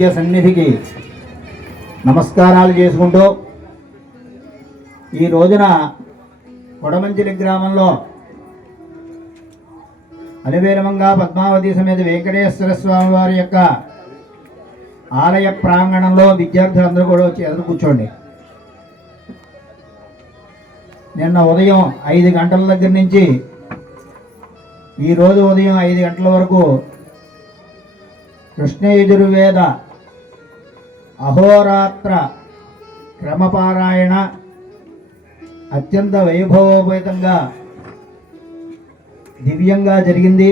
దివ్య సన్నిధికి నమస్కారాలు చేసుకుంటూ ఈ రోజున కొడమంచిలి గ్రామంలో అలివేలమంగా పద్మావతి సమేత వెంకటేశ్వర స్వామి వారి యొక్క ఆలయ ప్రాంగణంలో విద్యార్థులందరూ కూడా వచ్చి ఎదురు కూర్చోండి. నిన్న ఉదయం 5 గంటల దగ్గర నుంచి ఈరోజు ఉదయం 5 గంటల వరకు కృష్ణ యజుర్వేద అహోరాత్ర క్రమపారాయణ అత్యంత వైభవోపేతంగా దివ్యంగా జరిగింది.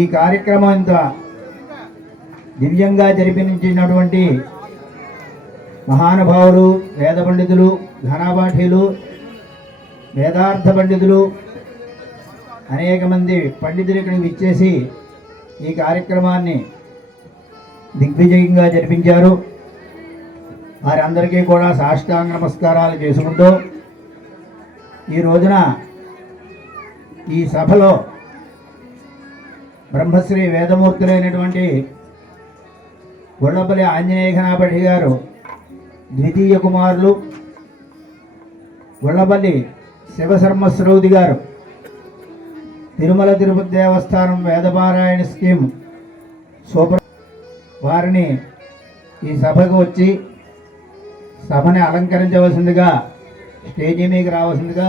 ఈ కార్యక్రమం ఇంత దివ్యంగా జరిపించినటువంటి మహానుభావులు, వేద పండితులు, ఘనపాఠీలు, వేదార్థ పండితులు, అనేక మంది పండితులు ఇక్కడికి విచ్చేసి ఈ కార్యక్రమాన్ని దిగ్విజయంగా జరిపించారు. వారందరికీ కూడా సాష్టాంగ నమస్కారాలు చేసుకుంటూ ఈ రోజున ఈ సభలో బ్రహ్మశ్రీ వేదమూర్తులైనటువంటి గొల్లపల్లి ఆంజనేయ ఘనాపతి గారు ద్వితీయ కుమారులు, గొల్లపల్లి శివశర్మశ్రౌది గారు తిరుమల తిరుపతి దేవస్థానం వేదపారాయణ స్కీమ్ సూపర్ వారిని ఈ సభకు వచ్చి సభని అలంకరించవలసిందిగా స్టేజీ మీదకి రావాల్సిందిగా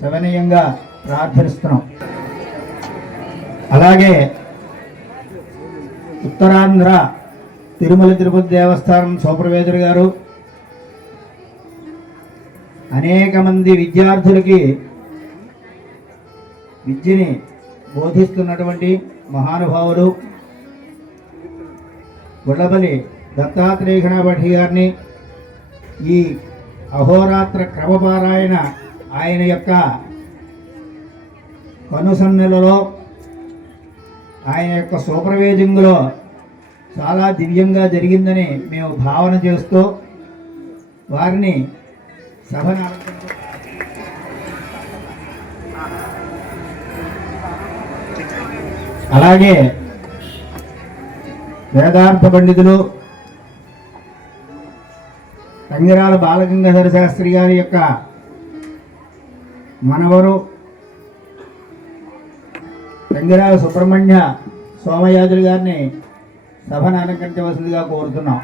సవినయంగా ప్రార్థిస్తున్నాం. అలాగే ఉత్తరాంధ్ర తిరుమల తిరుపతి దేవస్థానం సూపర్వైజర్ గారు అనేక మంది విద్యార్థులకి విద్యని బోధిస్తున్నటువంటి మహానుభావులు గొల్లపల్లి దత్తాత్రేయ ఘనాపతి గారిని ఈ అహోరాత్ర క్రమపారాయణ ఆయన యొక్క కనుసన్నెలలో ఆయన యొక్క సూపర్వైజింగ్లో చాలా దివ్యంగా జరిగిందని మేము భావన చేస్తూ వారిని సభను అలాగే వేదార్థ పండితులు తంగిరాల బాలగంగాధర శాస్త్రి గారి యొక్క మనవరు తంగిరాల సుబ్రహ్మణ్య సోమయాజులు గారిని సభను అలంకరించవలసిందిగా కోరుతున్నాం.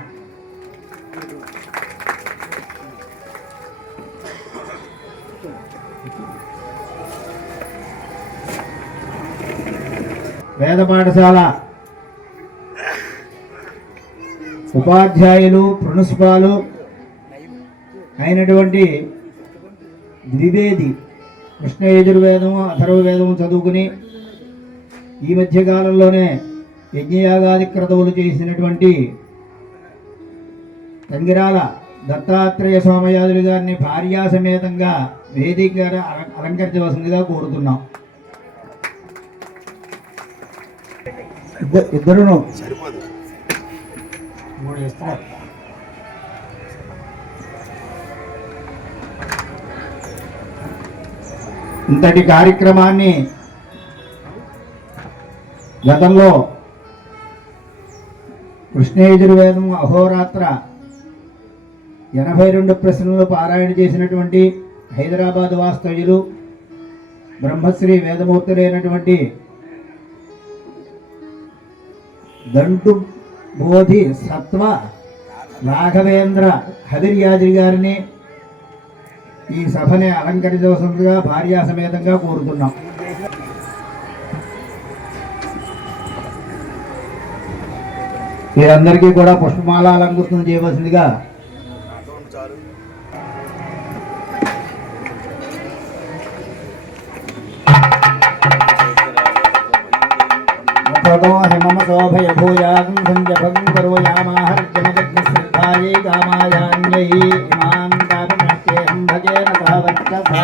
వేద పాఠశాల ఉపాధ్యాయులు, ప్రిన్సిపాలు అయినటువంటి ద్వివేది కృష్ణ యజుర్వేదము, అథర్వవేదము చదువుకుని ఈ మధ్యకాలంలోనే యజ్ఞయాగాది క్రతువులు చేసినటువంటి తంగిరాల దత్తాత్రేయ సోమయాజులు గారిని భార్యా సమేతంగా వేదిక అలంకరించవలసిందిగా కోరుతున్నాం. ఇద్దరును ఇంతటి కార్యక్రమాన్ని గతంలో కృష్ణ యజుర్వేదం అహోరాత్ర 82 ప్రశ్నలు పారాయణ చేసినటువంటి హైదరాబాద్ వాస్తవ్యులు బ్రహ్మశ్రీ వేదమూర్తులైనటువంటి దంటు బోధి సత్వ రాఘవేంద్ర హవిర్యాద్రి గారిని ఈ సభని అలంకరించవలసిందిగా భార్యా సమేతంగా కోరుతున్నాం. వీరందరికీ కూడా పుష్పమాల అలంకృతం చేయవలసిందిగా హిమమ శోభయ భూయాగం సంజపం కరోయామాహర్జమగ్నిశ్రద్ధాయై కామాయాన్యై ఇమాం కామనస్యేహం భజేన సహవత్ససా.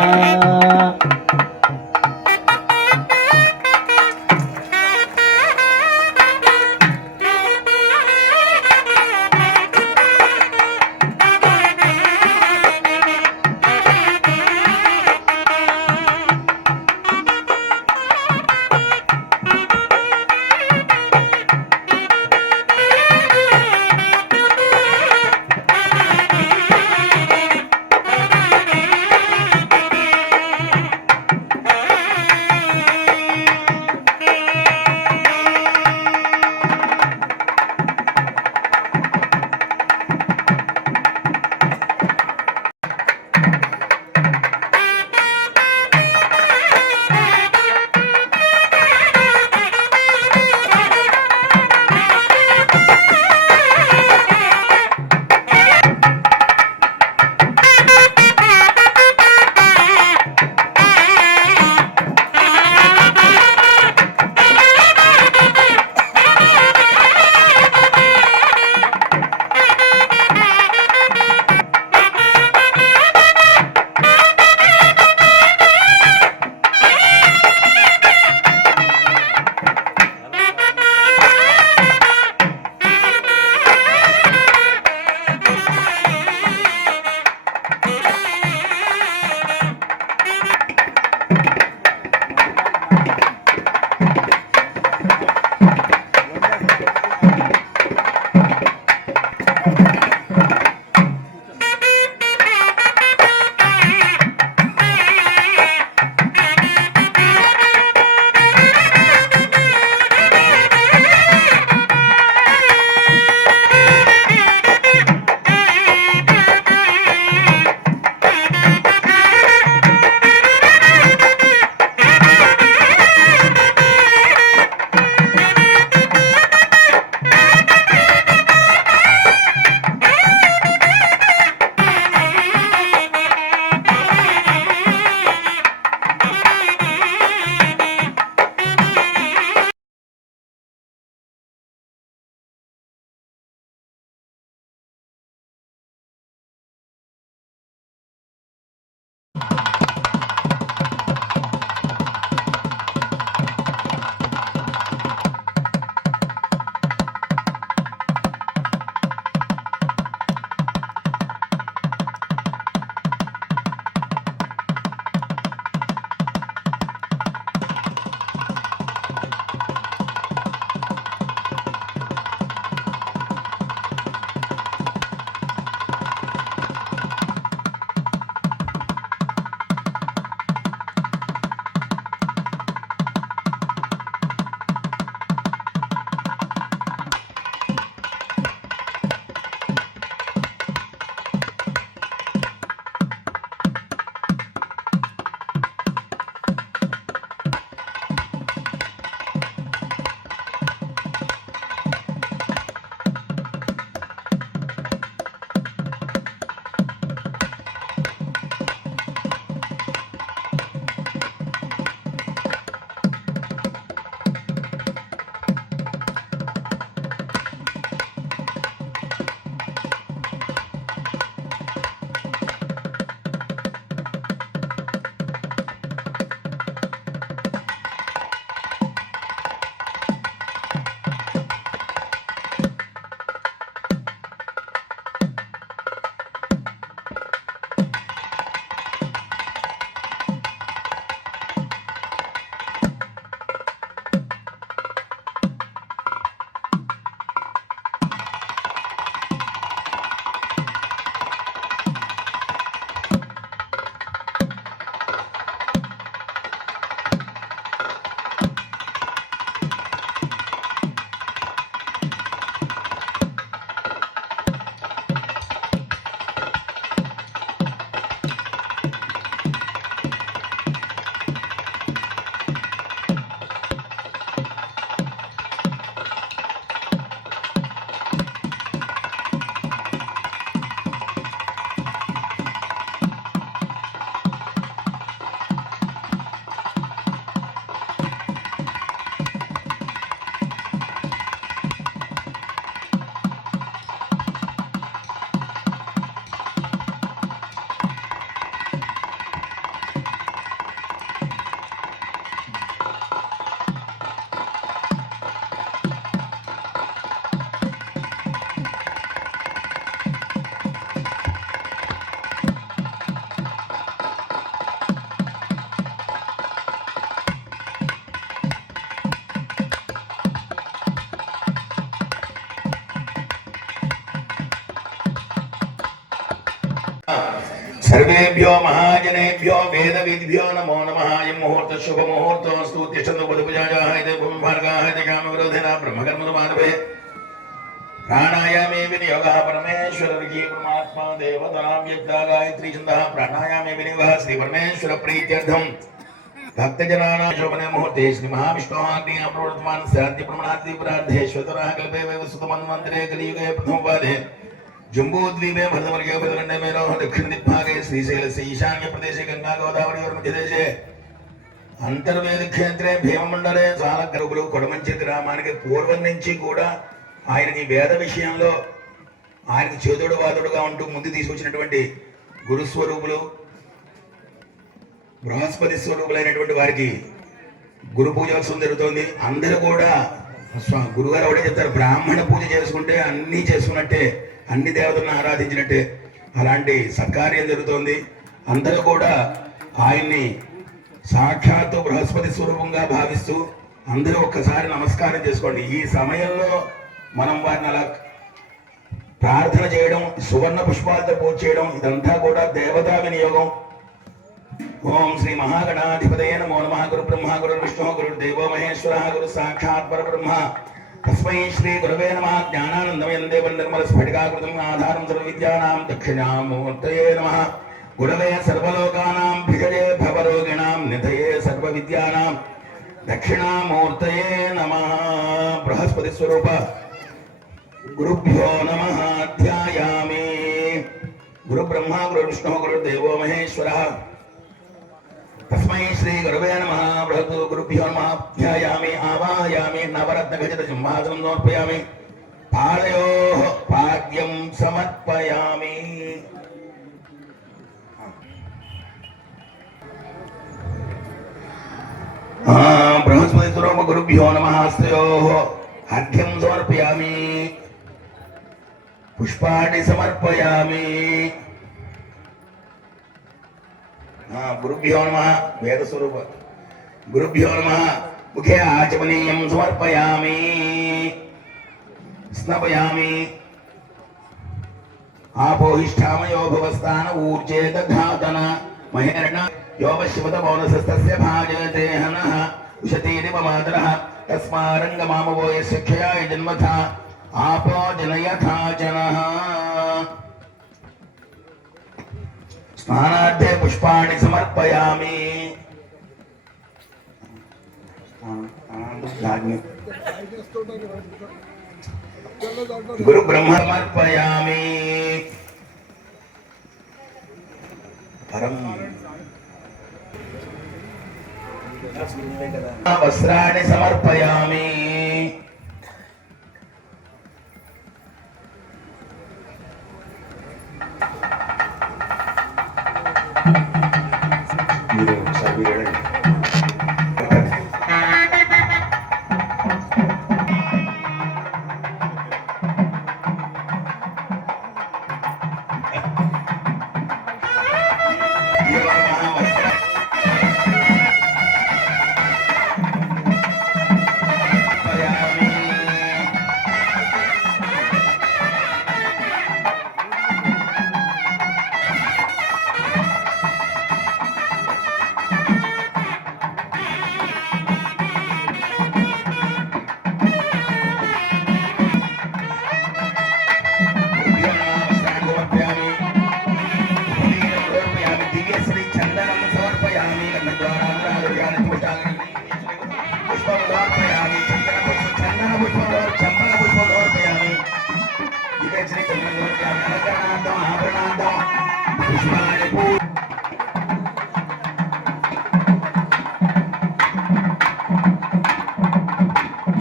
सर्वेभ्यो महाजनेभ्यो वेदविद्भ्यो नमो नमः। यं मुहूर्त शुभ मुहूर्तोऽस्तु तिष्ठन्तु बुधपूजायाः इति भूमिभार्गाः इति कामविरोधेन ब्रह्मकर्मसमारभे प्राणायामे विनियोगः परमेश्वरर्घी परमात्मा देवतानां यज्ञा गायत्री छन्दः प्राणायामे विनियोगः श्री परमेश्वर प्रीत्यर्थं भक्तजनानां शोभने मुहूर्ते श्री महाविष्णोः अग्निः प्रवर्तमान श्राद्ध प्रमाणादि प्रार्थेश्वरः कल्पे वैवस्वतमन्वन्तरे कलियुगे प्रथमपादे जम्बूद्वीपे भरतवर्गे भरतखण्डे मेरोः दक्षिण दिग्भागे श्रीशैलस्य ईशान्य प्रदेशे गंगा गोदावरी मध्यदेशे अंतर्वेद क्षेत्रे भीममंडले सालग्रुगुलु కొడమంచి గ్రామానికి పూర్వం నుంచి కూడా ఆయనకి వేద విషయంలో ఆయనకి చేదోడు వాదోడుగా ఉంటూ ముందు తీసుకొచ్చినటువంటి గురు స్వరూపులు బృహస్పతి స్వరూపులైనటువంటి వారికి గురు పూజోత్సవం జరుగుతోంది. అందరూ కూడా గురుగారు ఒకటే చెప్తారు, బ్రాహ్మణ పూజ చేసుకుంటే అన్నీ చేసుకున్నట్టే, అన్ని దేవతలను ఆరాధించినట్టే. అలాంటి సత్కార్యం జరుగుతోంది. అందరూ కూడా ఆయన్ని సాక్షాత్తు బృహస్పతి స్వరూపంగా భావిస్తూ అందరూ ఒక్కసారి నమస్కారం చేసుకోండి. ఈ సమయంలో మనం వారిని అలా ప్రార్థన చేయడం, సువర్ణ పుష్పాలతో పూజ చేయడం, ఇదంతా కూడా దేవతా వినియోగం. ఓం శ్రీ మహాగణాధిపతయే నమో నమః. గురు బ్రహ్మ గురు విష్ణు గురు దేవో మహేశ్వర గురు సాక్షాత్ పరబ్రహ్మ తస్మై శ్రీ గురవే నమః. జ్ఞానానందమయం దేవం నిర్మల స్ఫటికాకృతం ఆధారం సర్వ విద్యానాం దక్షిణామూర్తయే నమః. గురవే సర్వలోకానాం భిషజే భవరోగిణాం నిధయే సర్వ విద్యానాం దక్షిణామూర్తయే నమః. బృహస్పతి స్వరూప గురుభ్యో నమః. ధ్యాయామి. గురు బ్రహ్మ గురు విష్ణు గురు దేవో మహేశ్వర तस्मै श्री गुरवे नमः. बृहत् गुरुभ्यो नमः. ध्यायामि आवाहयामि नवरत्न खचित सिंहासनं समर्पयामि. पादयोः पाद्यं समर्पयामि. बृहस्पति स्वरूप गुरुभ्यो नमः. हस्तयोः अर्घ्यं समर्पयामि. पुष्पाणि समर्पयामि. गुरुभ्यो नमः. वेद स्वरूप गुरुभ्यो नमः. मुखे आचमनीयं समर्पयामि. स्नपयामि. आपोहिष्ठामयो भवस्थान ऊर्जे दधातन महेरण योपशिवत पौनसस्तस्य भाजयते हनः उशतीरिव मातरः तस्मारङ्गमामवो यस्य क्षयाय जन्मथा आपो जनयथा जनः. स्नानार्थे पुष्पाणि समर्पयामि. गुरु ब्रह्म समर्पयामि. परम वस्त्राणि समर्पयामि.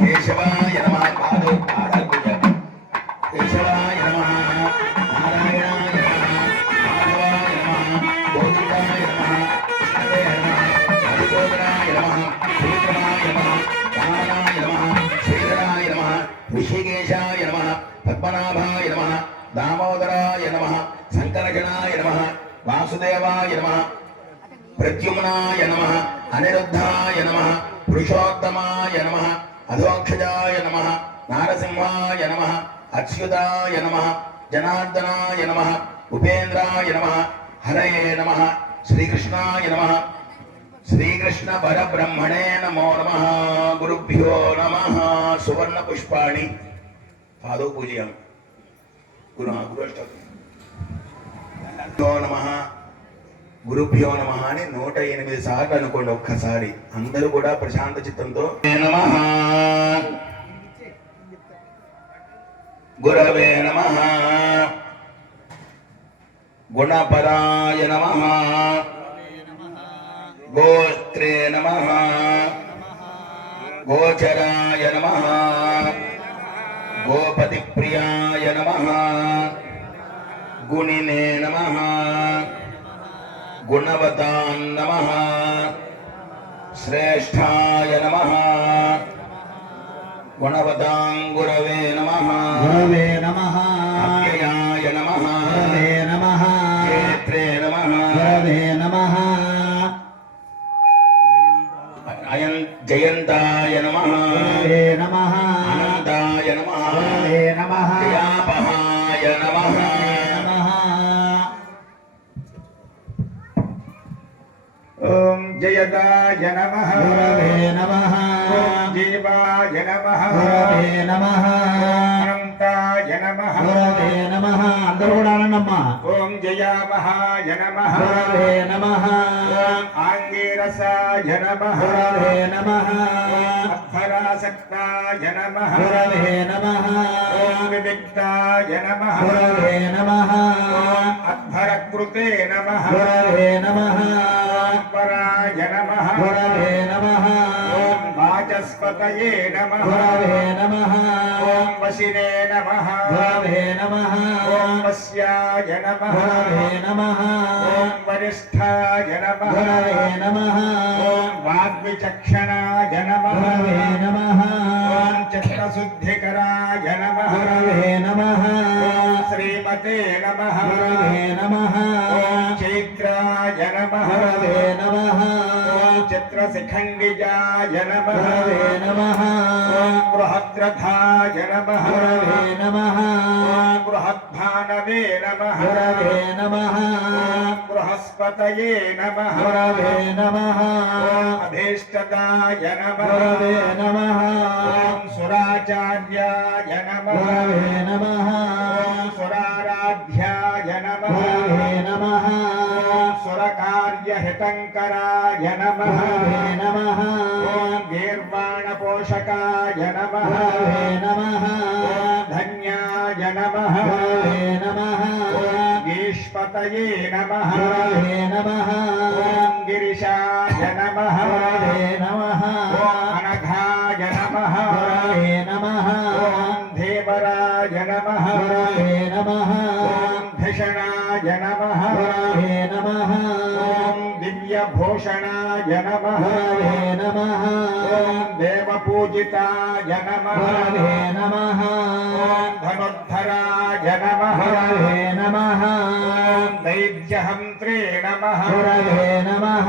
केशवाय नमः. पादौ पादाल्पूजा. केशवाय नमः. नारायणाय नमः. माधवाय नमः. गोविन्दाय नमः. कृष्णवे नमः. मधुसूदनाय नमः. श्रीधराय नमः. रामाय नमः. श्रीधराय नमः. ऋषिकेशाय नमः. पद्मनाभाय नमः. दामोदराय नमः. शङ्करगणाय नमः. वासुदेवाय नमः. प्रद्युम्नाय नमः. अनिरुद्धाय नमः. पुरुषोत्तमाय नमः. अधोक्षजाय नमः. नारसिंहाय नमः. अच्युताय नमः. जनार्दनाय नमः. उपेन्द्राय नमः. హరయే నమః శ్రీకృష్ణాయ నమః శ్రీకృష్ణ పరబ్రహ్మణే నమో నమః గురుభ్యో నమః సువర్ణ పుష్పాణి పాదౌ పూజయామి గురుభ్యో నమః గురుభ్యో నమః అని 108 సార్లు అనుకోండి ఒక్కసారి. అందరూ కూడా ప్రశాంత చిత్తంతో నమః గురవే నమః గుణపరాయ నమః గోత్రే నమః గోచరాయ నమః గోపతి ప్రియాయ నమః గుణినే నమః గుణవతాన్ నమః శ్రేష్ఠాయ నమః గుణవతాంగురవే నమః గురవే నమః అవ్యయాయ నమః గురవే నమః క్షేత్రే నమః గురవే నమః అయం జయంతాయ నమః గురవే నమః అనంతాయ నమః గురవే నమః జయాపహాయ నమః నమః. ఓం జయదాయ నమః గురవే నమః ఓం జీవాయ నమః గురవే నమః అనంతాయ నమః గురవే నమః. అందరూ కూడా అనండమ్మా. ఓం జయామహాయ నమః గురవే నమః ఓం ఆంగీరసాయ నమః గురవే నమః అధ్వరాసక్తాయ నమః గురవే నమః ఓం వివిక్తాయ నమః గురవే నమః అధ్వరకృతే నమః గురవే నమః పరాయ నమః గురవే నమః ఓం వాచస్పతయే నమః గురవే నమః ఓం వశినే నమః గురవే నమః ఓం వశ్యాయ నమః గురవే నమః ఓం వరిష్ఠాయ నమః గురవే నమః ఓం వాగ్విచక్షణాయ నమః గురవే నమః ఓం చిత్తశుద్ధికరాయ నమః గురవే నమః ఓం శ్రీమతే నమః గురవే నమః ఓం చైత్రాయ నమః గురవే నమః ఓం చిత్రశిఖండిజాయ నమః గురవే నమః ఓం బృహద్రథాయ నమః గురవే నమః ఓం బృహద్భానవే నమః గురవే నమః ఓం బృహస్పతయే నమః గురవే నమః ఓం అభీష్టదాయ నమః గురవే నమః ఓం సురాచార్యాయ నమః గురవే నమః ఓం సురారాధ్యాయ నమః గురవే నమః ఓం సురకార్యహితంకరాయ నమః గురవే నమః ఓం గీర్వాణపోషకాయ నమః గురవే నమః ఓం ధన్యాయ నమః గురవే నమః ఓం గీష్పతయే నమః గురవే నమః ఓం గిరిశాయ నమః గురవే నమః ఓం అనఘాయ నమః గురవే నమః ఓం ధీవరాయ నమః గురవే నమః ఓం ధిషణాయ నమః గురవే నమః ఓం దివ్యభూషణాయ నమః గురవే నమః ఓం దేవపూజితాయ నమః గురవే నమః ఓం ధనుర్ధరాయ నమః గురవే నమః ఓం దైత్యహంత్రే నమః గురవే నమః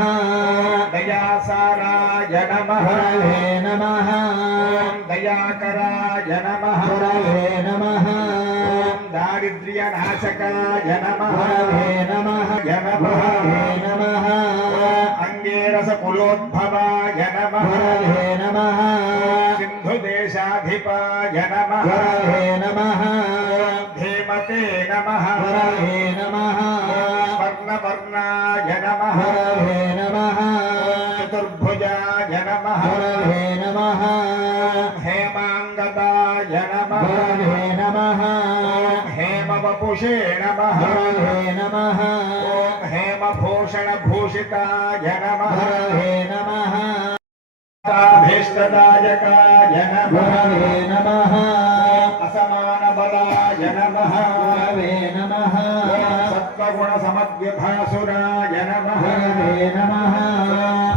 దయాసారాయ నమః గురవే నమః ఓం దయాకరాయ నమః గురవే నమః ఓం దారిద్ర్యనాశకాయ నమః గురవే నమః గురవే నమః అంగేరసకులోద్భవాయ నమః గురవే నమః సింధుదేశాధిపాయ నమః గురవే నమః ధీమతే నమః గురవే నమః స్వర్ణవర్ణాయ నమః గురవే నమః చతుర్భుజాయ నమః గురవే నమః హేమాంగదాయ నమః గురవే నమః హేమవపుషే నమః గురవే నమః ఓం హేమభూషణభూషితాయ నమః గురవే నమః భీష్టదాయకాయ నమః గురవే నమః అసమానబలాయ నమః గురవే నమః సత్వగుణసమద్విభాసురాయ నమః గురవే నమః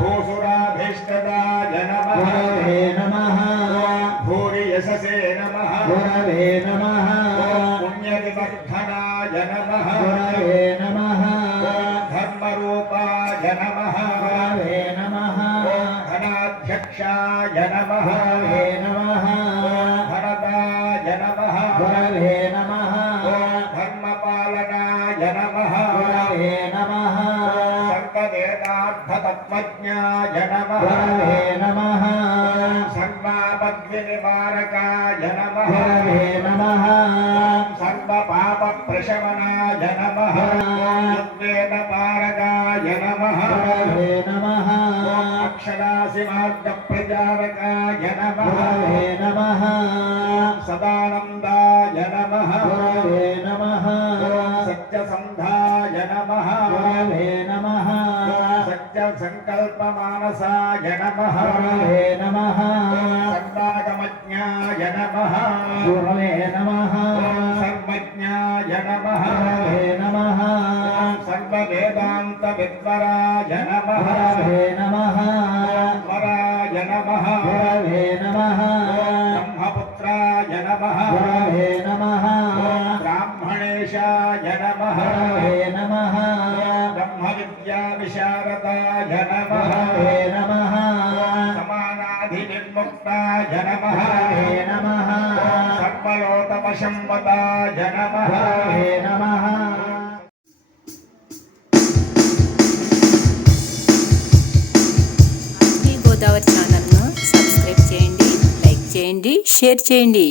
భూసురాభీష్టదాయ నమః గురవే నమః భూరి యశసే నమః గురవే నమః పుణ్యవివర్ధనాయ నమః గురవే నమః ధర్మరూపాయ నమః గురవే నమః ధనాధ్యక్షాయ నమః గురవే నమః ధనదాయ నమః గురవే నమః ధర్మపాలనాయ నమః గురవే నమః సర్వవేదార్థతత్వజ్ఞాయ నమః గురవే నమః సర్వాపద్వినివారకాయ నమః గురవే నమః సర్వపాపప్రశమనాయ నమః వేదపారకాయ నమః గురవే నమః అక్షరాసిమార్గప్రచారకాయ నమః గురవే నమః సదానందాయ నమః గురవే నమః సత్యసంధాయ నమః గురవే నమః సత్యసంకల్పమానసాయ నమః గురవే నమః సర్వాగమజ్ఞాయ నమః గురవే నమః సర్వజ్ఞాయ నమః గురవే నమః సర్వవేదాంతవిద్వరాయ నమః గురవే నమః వరాయ నమః గురవే నమః బ్రహ్మపుత్రాయ నమః గురవే నమః బ్రాహ్మణేశాయ నమః గురవే నమః బ్రహ్మవిద్యావిశారదాయ నమః గురవే నమః సమానాధినిర్ముక్తాయ నమః గురవే నమః సర్వలోకపశంవతాయ నమః గురవే నమః గోదావరి ఛానల్ను సబ్స్క్రైబ్ చేయండి, లైక్ చేయండి, షేర్ చేయండి.